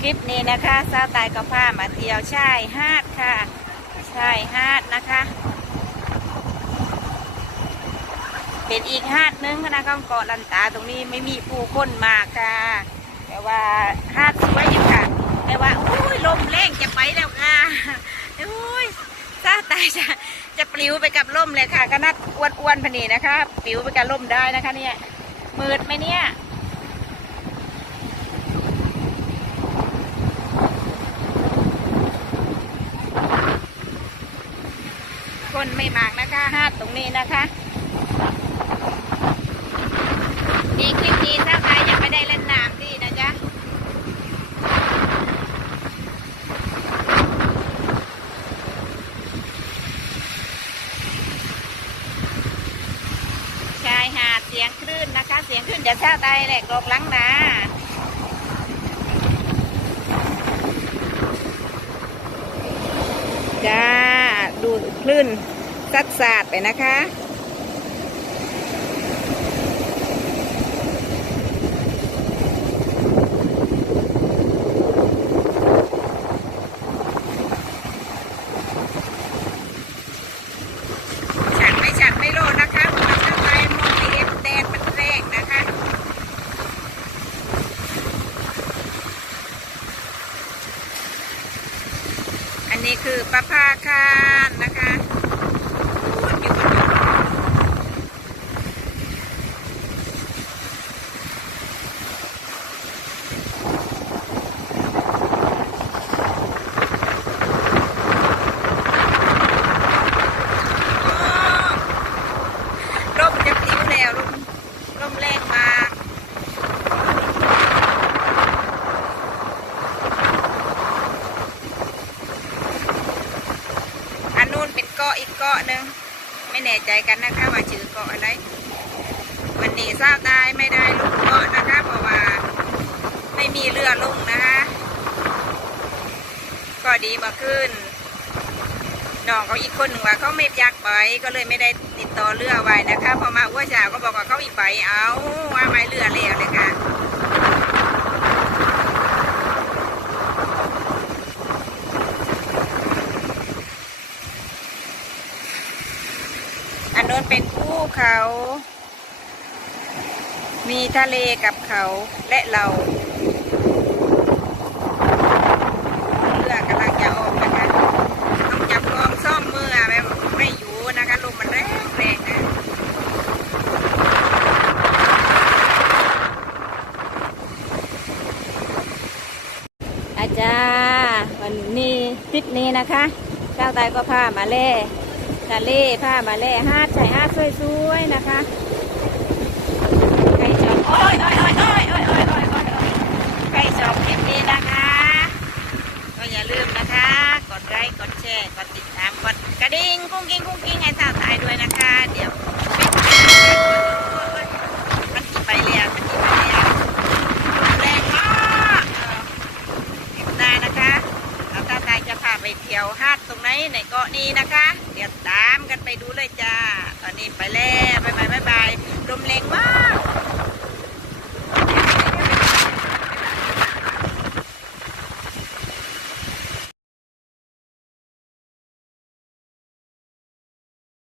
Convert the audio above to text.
คลิปนี้นะคะซาตายก็พามาเที่ยวชายหาดค่ะชายหาดนะคะ เป็นอีกหาดหนึงนะคะของเกาะลันตาตรงนี้ไม่มีผู้คนมากค่ะ แต่ว่าหาดสวยอยู่ค่ะ แต่ว่าอุ้ยลมแรงจะไปแล้วค่ะอุ้ยซาตายจะจะปลิวไปกับลมเลยค่ะ ก็นัดอ้วนๆพอดีนะคะปลิวไปกับลมได้นะคะเนี่ยมืดไหมเนี่ย คนไม่มากนะคะหาดตรงนี้นะคะมีคลิปนี้ถ้าใครยังไม่ได้เล่นน้ำที่นะจ๊ะชายหาดเสียงคลื่นนะคะ เสียงคลื่นจะชาใดแหละกรอกลังน้า ดู คลื่นซัดสาดไปนะคะ ฉันไม่ฉันไม่โลดนะคะเพราะว่าถ้าไปมองไม่เห็นแดดมันแรงนะคะ อันนี้ คือประภาคารนะคะอยู่บนยอดโอ้ลมจะปลิวแล้วลมลมแรงมาก อันนู้นเป็นเกาะอีกเกาะหนึ่งไม่ แน่ใจกันนะคะว่าชื่อเกาะอะไรวันนี้ทราบได้ไม่ได้ลงเกาะนะคะเพราะว่าไม่มีเรือลงนะคะก็ดีมาขึ้นน้องเขาอีกคนหนึ่งว่าเขาไม่อยากไปก็เลยไม่ได้ติดต่อเรือไว้นะคะพอมาอ้วเช้าก็บอกว่าเขาอีกไปเอาว่าไม่เรือแล้วเลยค่ะ อันนู้น เขา มีทะเลกับเขาและเราเรือกำลังจะออกนะคะต้องจับกองซ่อมมือแบบไม่อยู่นะคะลมมันแรงแรงนะอาจารย์วันนี้ทริปนี้นะคะเจ้าตายก็พามาเล่ ทะเลผ้ามาแล่ห้าชายห้าสวยๆนะคะใครชอบโอ้ยโอ้ยโอ้ยโอ้ยโอ้ยใครชอบคลิปนี้นะคะ ก็อย่าลืมนะคะ กดไลค์กดแชร์กดติดตามกดกระดิ่งกุ้งกิ้งกุ้งกิ้งให้สาวตายด้วยนะคะ เดี๋ยว ไปดูเลยจ้า ตอนนี้ไปแล้วบายบายบายบายลมแรงมาก